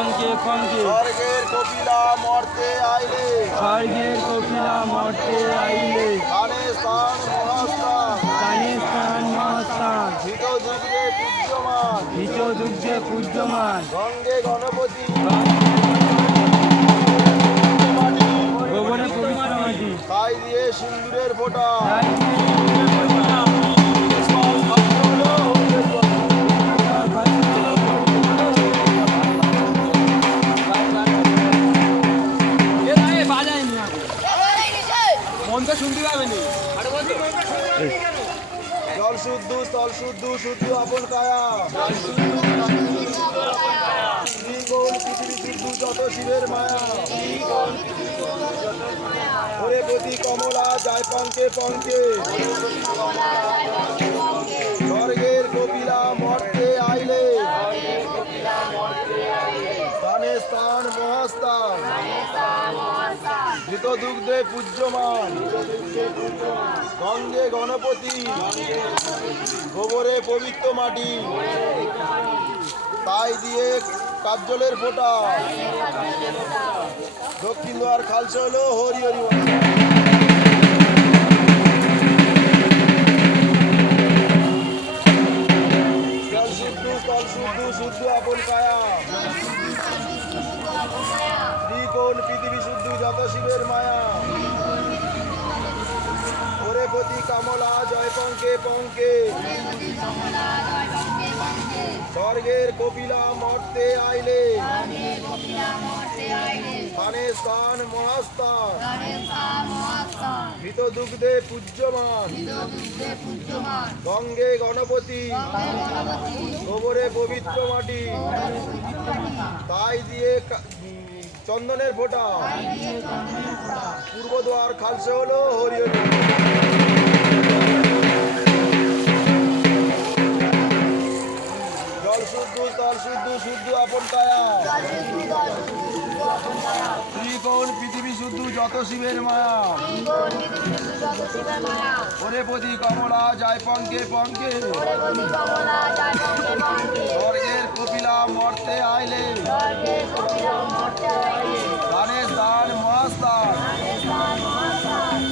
পঙ্কে পঙ্কে স্বর্গের কপিলা মর্তে আইলে স্বর্গের কপিলা মর্তে আইলে স্থানে স্থান মহাস্থান স্থানে স্থান মহাস্থান ধৃত যুগে পূজ্যমান হিত দুগ্ধে পূজ্যমান গঙ্গে গণপতি গোবরে পবিত্র মাটি তাই দিয়ে সিন্দুরের ফোঁটা তাই মনটা শুনতে পাবে নি জল শুদ্ধ স্থল শুদ্ধ শুদ্ধ আপন কায়া শ্রীগোল পৃথিবী শুদ্ধ যত শিবের মায়া ওরে প্রতি কমলা যায় পঙ্কে পঙ্কে স্বর্গের কপিলা মর্তে আইলে স্থানে স্থান মহাস্থান ধৃত দুগ্ধে পূজ্যমান গঙ্গে গণপতি গোবরে পবিত্র মাটি তাই দিয়ে কাজ্জলের ফোঁটা দক্ষিণ দ্বার খালসা হলো হরি হরি বল। জল শুদ্ধ স্থল শুদ্ধ শুদ্ধ আপন কায়া ত্রিকোণ পৃথিবী শুদ্ধ যত শিবের মায়া ওরে পতি কামলা জয় পঙ্কে পঙ্কে স্বর্গের কপিলা মর্তে আইলে স্থানে স্থান মহাস্থান মৃত দুগ্ধে পূজ্যমান গঙ্গে গণপতি গোবরে পবিত্র মাটি তাই দিয়ে চন্দনের ফোঁটা পূর্ব দ্বার খালসা হলো হরি হরি জল শুদ্ধ স্থল শুদ্ধ শুদ্ধ আপন কায়া ত্রিকোণ পৃথিবী শুদ্ধ যত শিবের মায়া ওরে পতি কমলা যায় পঙ্কে পঙ্কে স্বর্গের কপিলা মর্তে আইলে স্থানে স্থান মহাস্থান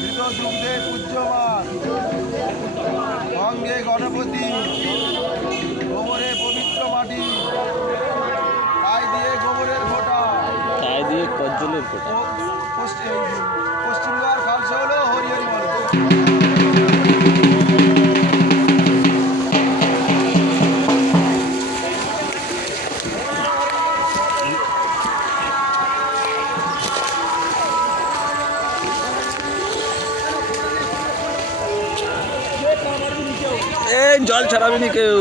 ধৃত দুগ্ধে পূজ্যমান গঙ্গে গণপতি গোবরে পবিত্র মাটি তাই দিয়ে গোবরের ফোঁটা তাই দিয়ে কজ্জলের ফোঁটা পশ্চিম দ্বার খালসা হলো হরি হরি বল। এই জল ছাড়াবে নি কেউ।